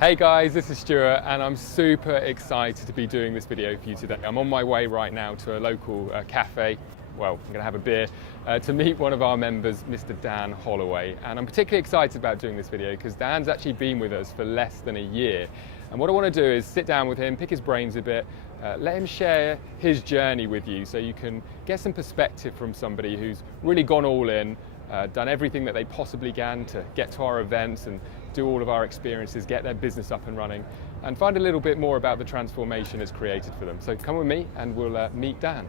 Hey guys, this is Stuart and I'm super excited to be doing this video for you today. I'm on my way right now to a local cafe. Well, I'm going to have a beer to meet one of our members, Mr. Dan Holloway. And I'm particularly excited about doing this video because Dan's actually been with us for less than a year. And what I want to do is sit down with him, pick his brains a bit, let him share his journey with you so you can get some perspective from somebody who's really gone all in, done everything that they possibly can to get to our events and do all of our experiences, get their business up and running, and find a little bit more about the transformation it's created for them. So come with me and we'll meet Dan.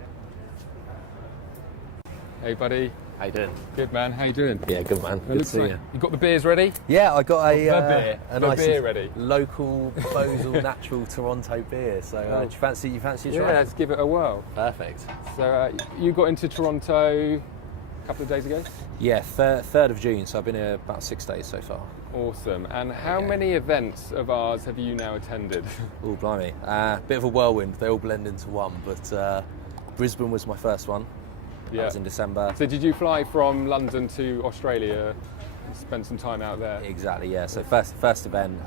Hey buddy. How you doing? Good man, how you doing? Yeah, good man. Good to see you. You got the beers ready? Yeah, I got a nice beer ready. Local Bosal natural Toronto beer. So do you fancy a try? Yeah, let's give it a whirl. Perfect. So you got into Toronto a couple of days ago? Yeah, 3rd of June, so I've been here about 6 days so far. Awesome. And how many events of ours have you now attended? Oh, blimey. Bit of a whirlwind, they all blend into one, but Brisbane was my first one. That was in December. So did you fly from London to Australia and spend some time out there? Exactly, yeah. So first event,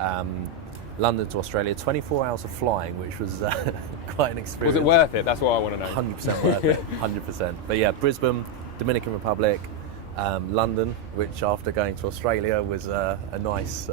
London to Australia, 24 hours of flying, which was quite an experience. Was it worth it? That's what I want to know. 100% worth it, 100%. But yeah, Brisbane, Dominican Republic, London, which after going to Australia was a nice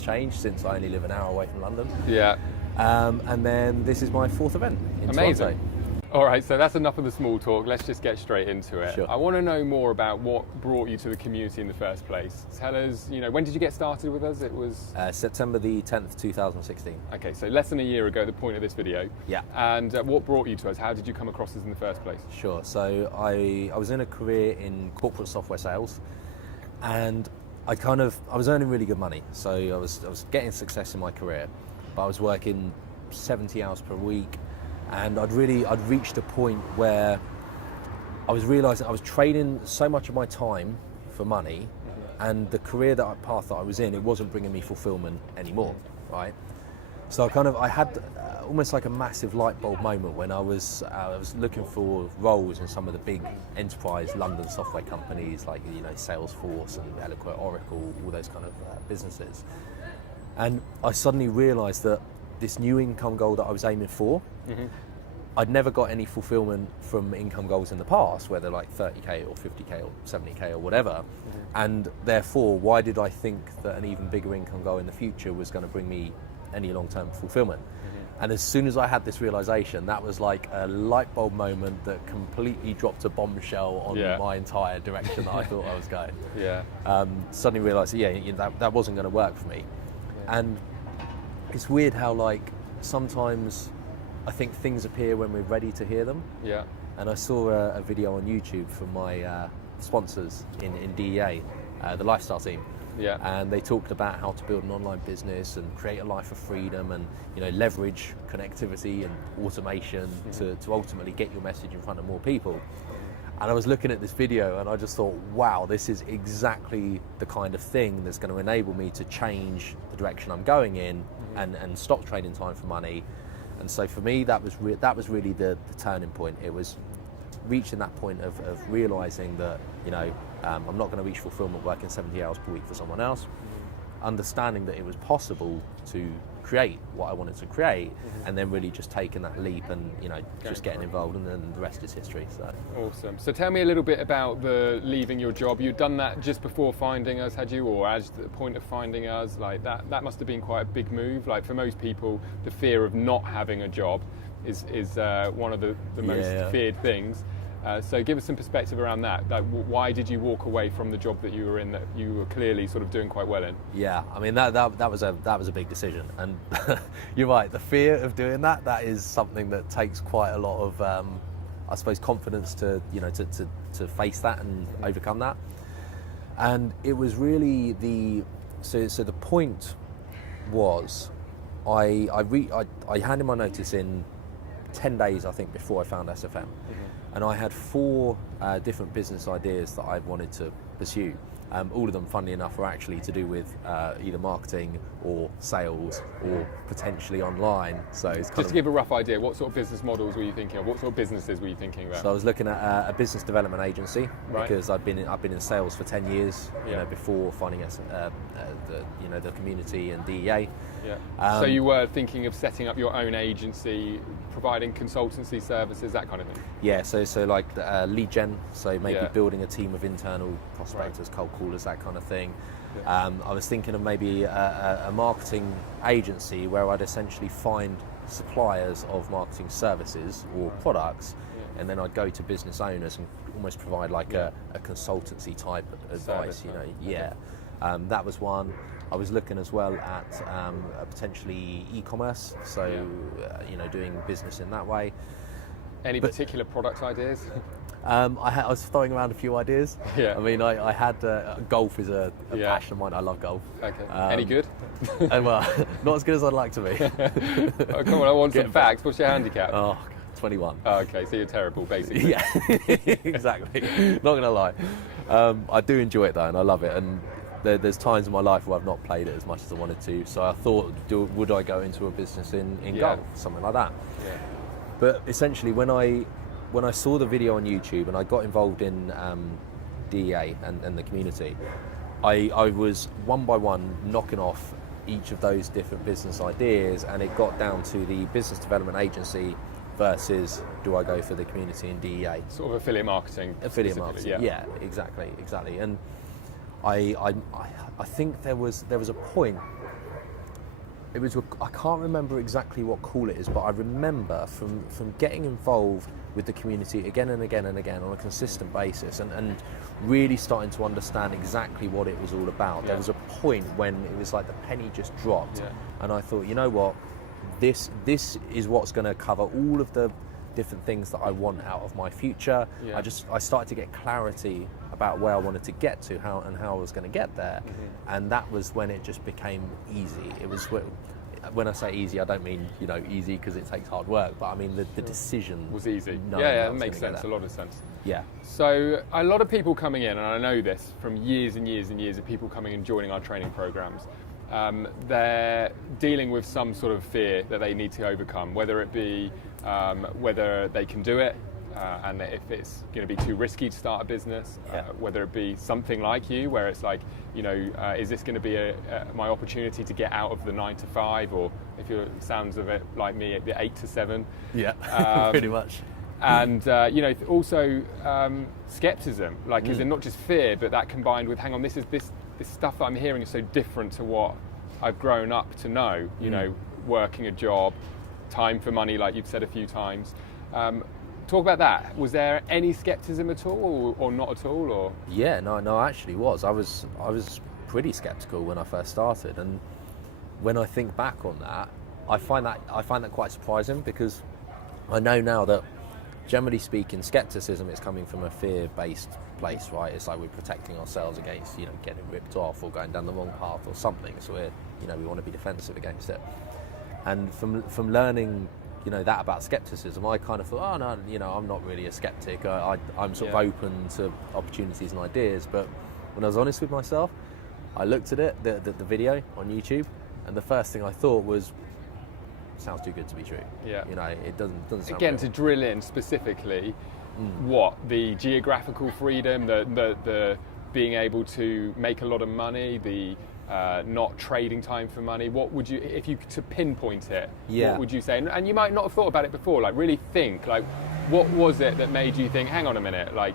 change since I only live an hour away from London. Yeah. And then this is my 4th event in Amazing. Toronto. All right, so that's enough of the small talk. Let's just get straight into it. Sure. I want to know more about what brought you to the community in the first place. Tell us, when did you get started with us? It was September the 10th, 2016. Okay, so less than a year ago, the point of this video. Yeah. And what brought you to us? How did you come across us in the first place? Sure. So I was in a career in corporate software sales, and I was earning really good money. So I was getting success in my career, but I was working 70 hours per week. And I'd reached a point where I was realising I was trading so much of my time for money, and the career path that I was in, it wasn't bringing me fulfilment anymore, right? So I had almost like a massive light bulb moment when I was looking for roles in some of the big enterprise London software companies like Salesforce and Eloquent, Oracle, all those kind of businesses, and I suddenly realised that this new income goal that I was aiming for, I'd never got any fulfillment from income goals in the past, whether like 30k or 50k or 70k or whatever, and therefore why did I think that an even bigger income goal in the future was going to bring me any long-term fulfillment? And as soon as I had this realization, that was like a light bulb moment that completely dropped a bombshell on my entire direction that I thought I was going. Yeah. Suddenly realized that wasn't going to work for me. And it's weird how sometimes I think things appear when we're ready to hear them. Yeah. And I saw a video on YouTube from my sponsors in DEA, the lifestyle team. Yeah. And they talked about how to build an online business and create a life of freedom and leverage connectivity and automation to ultimately get your message in front of more people. And I was looking at this video and I just thought, wow, this is exactly the kind of thing that's going to enable me to change the direction I'm going in and stop trading time for money. And so for me, that was really the turning point. It was reaching that point of realizing that, I'm not going to reach fulfillment working 70 hours per week for someone else, understanding that it was possible to create what I wanted to create, and then really just taking that leap and just getting involved, and then the rest is history. So awesome. So tell me a little bit about the leaving your job. You'd done that just before finding us, had you, or as the point of finding us? Like that must have been quite a big move. Like for most people, the fear of not having a job is one of the most feared things. So give us some perspective around that. Why did you walk away from the job that you were in, that you were clearly sort of doing quite well in? Yeah, I mean that was a big decision, and you're right. The fear of doing that is something that takes quite a lot of, I suppose, confidence to face that and overcome that. And it was really the point was I handed my notice in 10 days, I think, before I found SFM. And I had 4 different business ideas that I wanted to pursue. All of them, funnily enough, were actually to do with either marketing or sales or potentially online. So it's just to give a rough idea, what sort of business models were you thinking of? What sort of businesses were you thinking about? So I was looking at a business development agency, because I've been in sales for 10 years. Before finding the community and DEA. Yeah. So you were thinking of setting up your own agency, providing consultancy services, that kind of thing? Yeah, so like lead gen, so maybe Yeah. building a team of internal prospectors, cold callers, that kind of thing. Yeah. I was thinking of maybe a marketing agency where I'd essentially find suppliers of marketing services or products, and then I'd go to business owners and almost provide like a consultancy type advice, that was one. I was looking as well at potentially e-commerce, so doing business in that way. Any particular product ideas? I was throwing around a few ideas. Yeah. I mean, I had golf is a passion of mine. I love golf. Okay. Any good? Well, not as good as I'd like to be. Oh, come on, I want some facts. What's your handicap? Oh, 21. Oh, okay, so you're terrible, basically. Yeah, exactly. Not going to lie. I do enjoy it though, and I love it. And there's times in my life where I've not played it as much as I wanted to. So I thought, would I go into a business in golf, something like that? Yeah. But essentially, when I saw the video on YouTube and I got involved in DEA and the community, I was one by one knocking off each of those different business ideas, and it got down to the business development agency versus do I go for the community and DEA? Sort of affiliate marketing. Affiliate marketing, yeah, exactly. And I think there was a point. I can't remember exactly what call it is, but I remember from getting involved with the community again and again and again on a consistent basis, and really starting to understand exactly what it was all about. There was a point when it was like the penny just dropped, and I thought, you know what, this is what's going to cover all of the different things that I want out of my future. I started to get clarity about where I wanted to get to, how I was going to get there, and that was when it just became easy. It was when I say easy, I don't mean easy because it takes hard work, but I mean the decision was easy. That it makes sense. A lot of sense. Yeah. So a lot of people coming in, and I know this from years and years and years of people coming and joining our training programs. They're dealing with some sort of fear that they need to overcome, whether it be whether they can do it, and if it's going to be too risky to start a business, whether it be something like you, where it's like, is this going to be my opportunity to get out of the 9 to 5, or if it sounds of it like me, at the 8 to 7. Yeah, pretty much. And also skepticism, like is it not just fear, but that combined with, hang on, this stuff that I'm hearing is so different to what I've grown up to know. Working a job, time for money, like you've said a few times. Talk about that. Was there any skepticism at all, or not at all, or? Yeah, no, actually was. I was pretty skeptical when I first started, and when I think back on that, I find that quite surprising, because I know now that, generally speaking, skepticism is coming from a fear-based place, right? It's like we're protecting ourselves against, getting ripped off or going down the wrong path or something. So we want to be defensive against it. And from learning, that about skepticism, I kind of thought, oh no, I'm not really a skeptic. I'm sort of open to opportunities and ideas. But when I was honest with myself, I looked at it, the video on YouTube, and the first thing I thought was, sounds too good to be true. Yeah. It doesn't sound again real. To drill in specifically, what the geographical freedom, the being able to make a lot of money, the not trading time for money. What would you, if you to pinpoint it? What would you say? And you might not have thought about it before. Like really think. Like, what was it that made you think? Hang on a minute. Like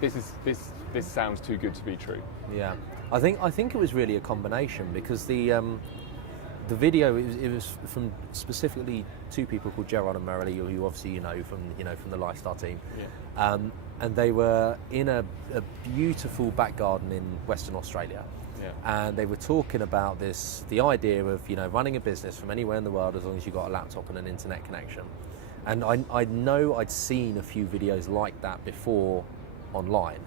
this sounds too good to be true. Yeah. I think it was really a combination, because the video, it was from specifically two people called Gerard and Merrily, who obviously from the Lifestyle team, and they were in a beautiful back garden in Western Australia, and they were talking about the idea of running a business from anywhere in the world as long as you got a laptop and an internet connection. And I know I'd seen a few videos like that before online,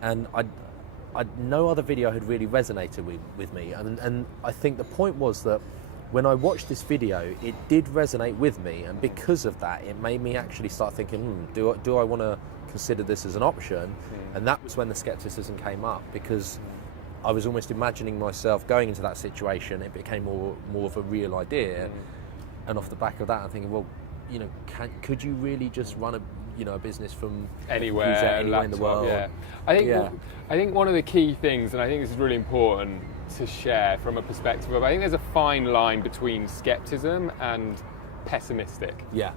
and no other video had really resonated with me, and I think the point was that when I watched this video, it did resonate with me, and because of that, it made me actually start thinking, do I want to consider this as an option? And that was when the skepticism came up, because I was almost imagining myself going into that situation. It became more of a real idea, and off the back of that, I'm thinking, well, could you really just run a business from anywhere, anywhere in the world. Yeah, I think one of the key things, and I think this is really important to share from a perspective of, I think there's a fine line between skepticism and pessimistic. Yeah.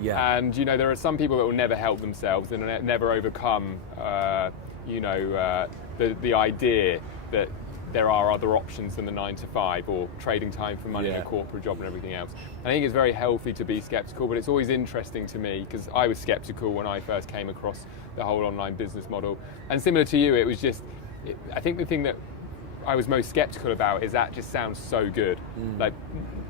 And there are some people that will never help themselves and never overcome, the idea that there are other options than the 9 to 5 or trading time for money in a corporate job and everything else. I think it's very healthy to be skeptical, but it's always interesting to me because I was skeptical when I first came across the whole online business model. And similar to you, it was just, I think the thing that I was most skeptical about is that just sounds so good. Like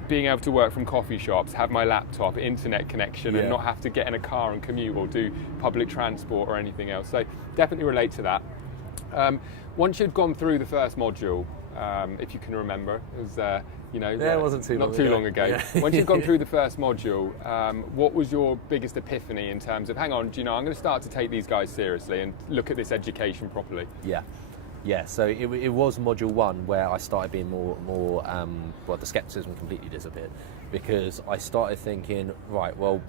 being able to work from coffee shops, have my laptop, internet connection, and not have to get in a car and commute or do public transport or anything else. So definitely relate to that. Once you'd gone through the first module, if you can remember, it was it wasn't not too long ago. Yeah. Once you'd gone through the first module, what was your biggest epiphany in terms of, hang on, I'm going to start to take these guys seriously and look at this education properly? Yeah, so it was module 1 where I started being more the skepticism completely disappeared, because I started thinking, right, well,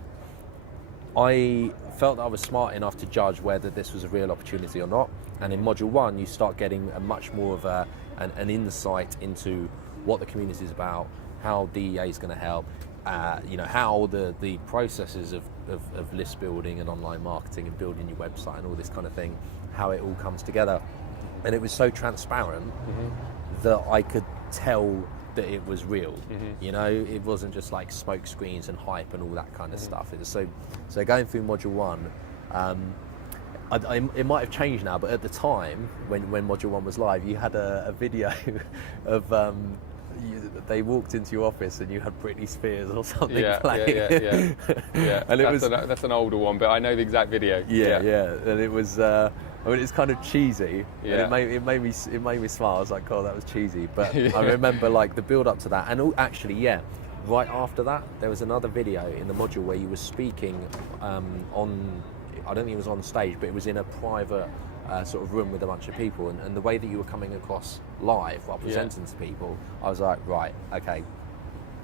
I felt that I was smart enough to judge whether this was a real opportunity or not. And in module 1, you start getting a much more of an insight into what the community is about, how DEA is going to help, how the processes of list building and online marketing and building your website and all this kind of thing, how it all comes together. And it was so transparent that I could tell that it was real. It wasn't just like smoke screens and hype and all that kind of stuff. It was so going through module 1, it might have changed now, but at the time when module 1 was live, you had a video of they walked into your office and you had Britney Spears or something playing. Yeah. And that's an older one, but I know the exact video. Yeah. And it was. It's kind of cheesy. Yeah. And it made me smile. I was like, oh, that was cheesy. But I remember like the build up to that, and right after that, there was another video in the module where you were speaking on. I don't think it was on stage, but it was in a private sort of room with a bunch of people, and the way that you were coming across live while presenting to people, I was like, right, okay,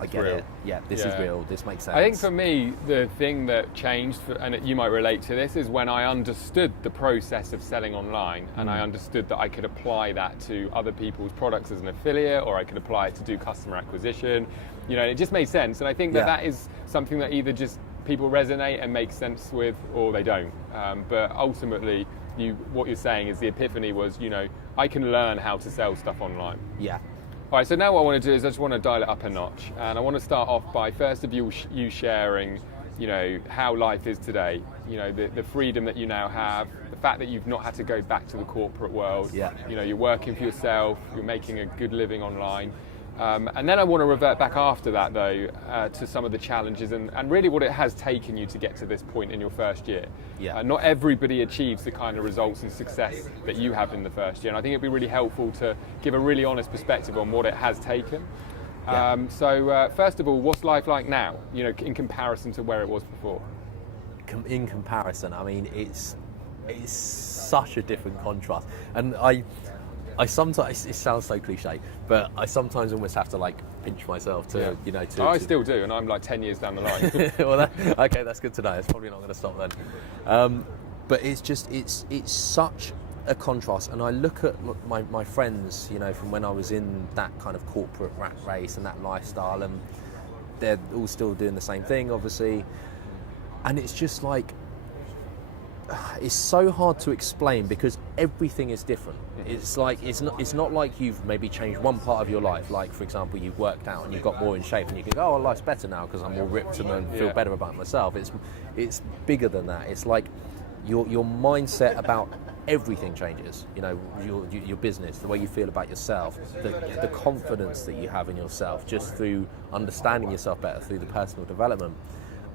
I get it. Yeah, this is real. This makes sense. I think for me, the thing that changed, and you might relate to this, is when I understood the process of selling online, and I understood that I could apply that to other people's products as an affiliate, or I could apply it to do customer acquisition. It just made sense, and I think that is something that either just people resonate and make sense with, or they don't. But ultimately, what you're saying is the epiphany was, I can learn how to sell stuff online. Yeah. All right, so now what I want to do is I just want to dial it up a notch, and I want to start off by first of you sharing, how life is today. The freedom that you now have, the fact that you've not had to go back to the corporate world. Yeah. You're working for yourself, you're making a good living online. And then I want to revert back after that, though, to some of the challenges and really what it has taken you to get to this point in your first year. Yeah. Not everybody achieves the kind of results and success that you have in the first year, and I think it'd be really helpful to give a really honest perspective on what it has taken. Yeah. So first of all, what's life like now, in comparison to where it was before? In comparison, I mean, it's such a different contrast. And I sometimes, it sounds so cliche, but I sometimes almost have to like pinch myself to, I still do, and I'm like 10 years down the line. Well, okay, that's good to know. It's probably not going to stop then. But it's just, it's such a contrast. And I look at my friends, from when I was in that kind of corporate rat race and that lifestyle, and they're all still doing the same thing, obviously. And it's just like, it's so hard to explain because everything is different. It's like it's not like you've maybe changed one part of your life. Like, for example, you've worked out and you've got more in shape, and you can go, "Oh, life's better now because I'm more ripped and feel better about myself." It's bigger than that. It's like your mindset about everything changes. Your business, the way you feel about yourself, the confidence that you have in yourself, just through understanding yourself better through the personal development.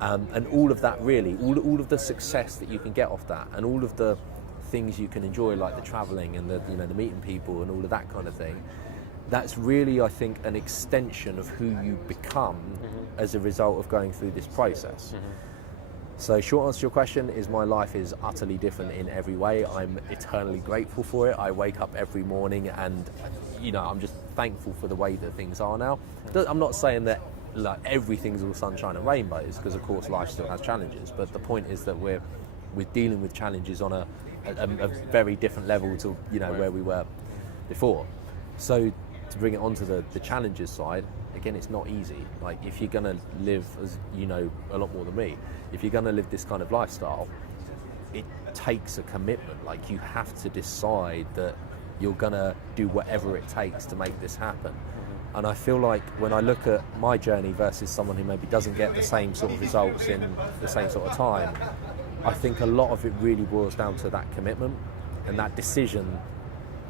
And all of that, really, all of the success that you can get off that, and all of the things you can enjoy, like the travelling and the meeting people and all of that kind of thing, that's really, I think, an extension of who you become as a result of going through this process. So short answer to your question is my life is utterly different in every way. I'm eternally grateful for it. I wake up every morning and, I'm just thankful for the way that things are now. I'm not saying that like everything's all sunshine and rainbows, because of course life still has challenges, but the point is that we're with dealing with challenges on a very different level to where we were before. So to bring it onto the challenges side, again, it's not easy. Like, if you're going to live, as you know a lot more than me, if you're going to live this kind of lifestyle, it takes a commitment. Like, you have to decide that you're going to do whatever it takes to make this happen. And I feel like when I look at my journey versus someone who maybe doesn't get the same sort of results in the same sort of time, I think a lot of it really boils down to that commitment and that decision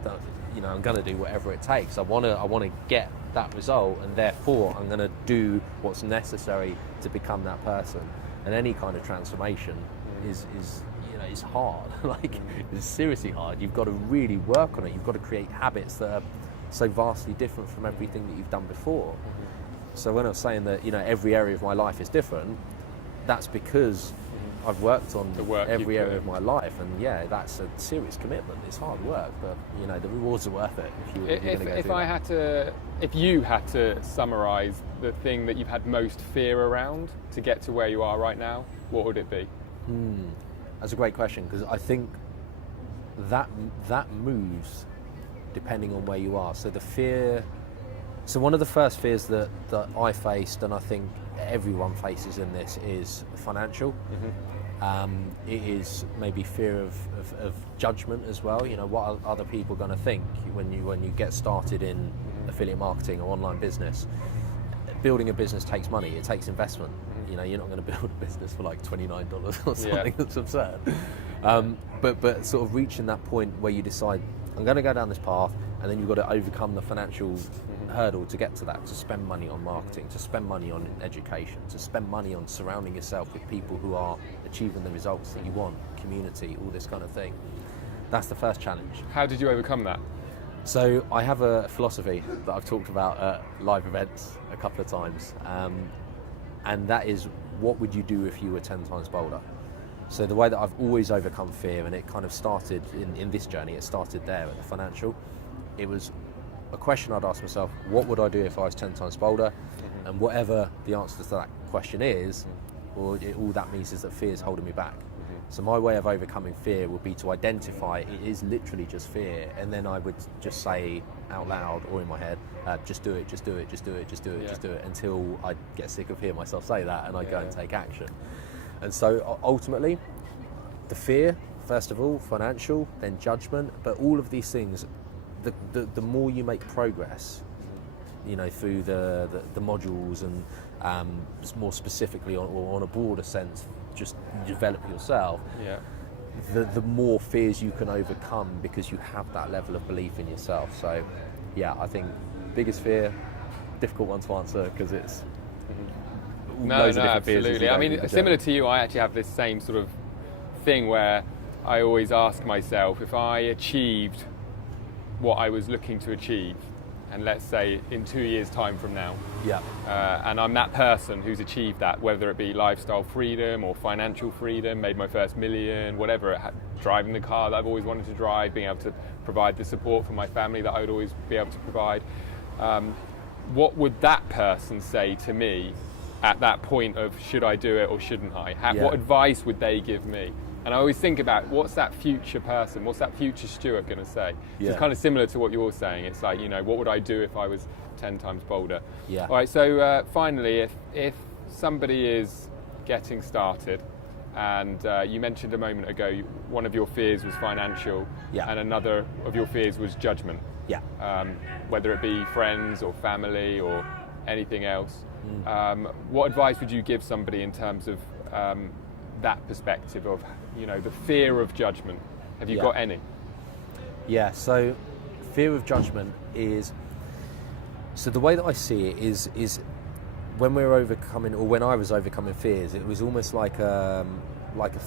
that, I'm going to do whatever it takes. I want to get that result, and therefore I'm going to do what's necessary to become that person. And any kind of transformation is hard. Like, it's seriously hard. You've got to really work on it. You've got to create habits that are so vastly different from everything that you've done before. So when I was saying that every area of my life is different, that's because I've worked on every area of my life, and that's a serious commitment. It's hard work, but the rewards are worth it. If you had to summarise the thing that you've had most fear around to get to where you are right now, what would it be? That's a great question, because I think that moves depending on where you are. So one of the first fears that I faced, and I think everyone faces in this, is financial. It is maybe fear of judgment as well. What are other people going to think when you get started in affiliate marketing or online business? Building a business takes money. It takes investment. You're not going to build a business for like $29 or something that's absurd. But sort of reaching that point where you decide, I'm going to go down this path, and then you've got to overcome the financial hurdle to get to that, to spend money on marketing, to spend money on education, to spend money on surrounding yourself with people who are achieving the results that you want, community, all this kind of thing. That's the first challenge. How did you overcome that? So I have a philosophy that I've talked about at live events a couple of times, and that is, what would you do if you were 10 times bolder? So the way that I've always overcome fear, and it kind of started in this journey, it started there at the financial. It was a question I'd ask myself, what would I do if I was 10 times bolder? And whatever the answer to that question is, all that means is that fear is holding me back. So my way of overcoming fear would be to identify it is literally just fear, and then I would just say out loud or in my head, just do it, just do it, just do it, just do it, just do it, until I get sick of hearing myself say that and I go and take action. And so ultimately, the fear, first of all, financial, then judgment, but all of these things, the more you make progress, through the modules and more specifically on a broader sense, just develop yourself, the more fears you can overcome, because you have that level of belief in yourself. So I think biggest fear, difficult one to answer, because it's No, absolutely. I mean, similar to you, I actually have this same sort of thing where I always ask myself, if I achieved what I was looking to achieve, and let's say in 2 years' time from now, and I'm that person who's achieved that, whether it be lifestyle freedom or financial freedom, made my first million, whatever, driving the car that I've always wanted to drive, being able to provide the support for my family that I would always be able to provide, what would that person say to me at that point of, should I do it or shouldn't I? What advice would they give me? And I always think about, what's that future person, what's that future Stuart going to say? So it's kind of similar to what you're saying. It's like, what would I do if I was 10 times bolder? All right, so finally, if somebody is getting started, and you mentioned a moment ago, one of your fears was financial, and another of your fears was judgment. Whether it be friends or family or anything else. What advice would you give somebody in terms of that perspective of, the fear of judgment? Have you got any? So fear of judgment is, so the way that I see it is when we're overcoming, or when I was overcoming fears, it was almost like a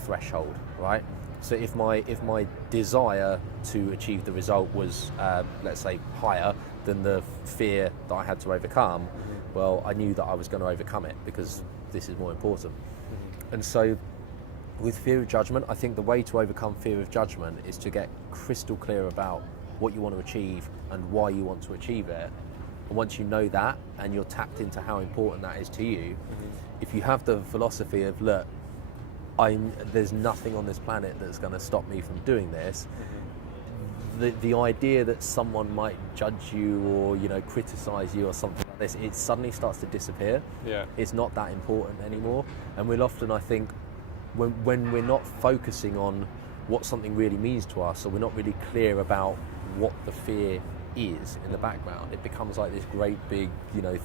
threshold, right? So if my desire to achieve the result was, let's say, higher than the fear that I had to overcome, well, I knew that I was going to overcome it, because this is more important. And so with fear of judgment, I think the way to overcome fear of judgment is to get crystal clear about what you want to achieve and why you want to achieve it. And once you know that, and you're tapped into how important that is to you, if you have the philosophy of, look, there's nothing on this planet that's going to stop me from doing this. The idea that someone might judge you or criticize you or something like this, it suddenly starts to disappear. Yeah. It's not that important anymore, and we'll often, I think, when we're not focusing on what something really means to us, or we're not really clear about what the fear is in the background, it becomes like this great big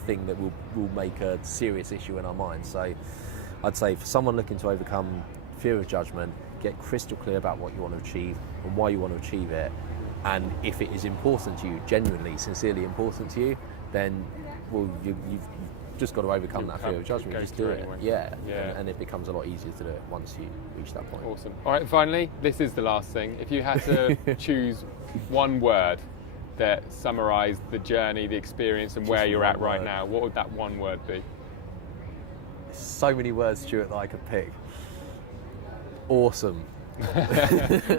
thing that will make a serious issue in our minds. So I'd say for someone looking to overcome fear of judgment, get crystal clear about what you want to achieve and why you want to achieve it. And if it is important to you, genuinely, sincerely important to you, then you've just got to overcome that fear of judgment. You just do it. Anyway. Yeah. Yeah. And it becomes a lot easier to do it once you reach that point. Awesome. All right, finally, this is the last thing. If you had to choose one word that summarised the journey, the experience, and where you're at right now, what would that one word be? So many words, Stuart, that I could pick. Awesome.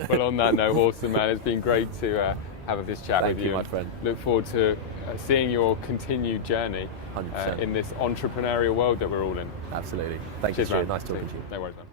Well, on that note, awesome, man. It's been great to have this chat with you. Thank you, my friend. Look forward to seeing your continued journey 100%. in this entrepreneurial world that we're all in. Absolutely. Thank Cheers, you, Stuart. man. Nice talking to you. No worries, man.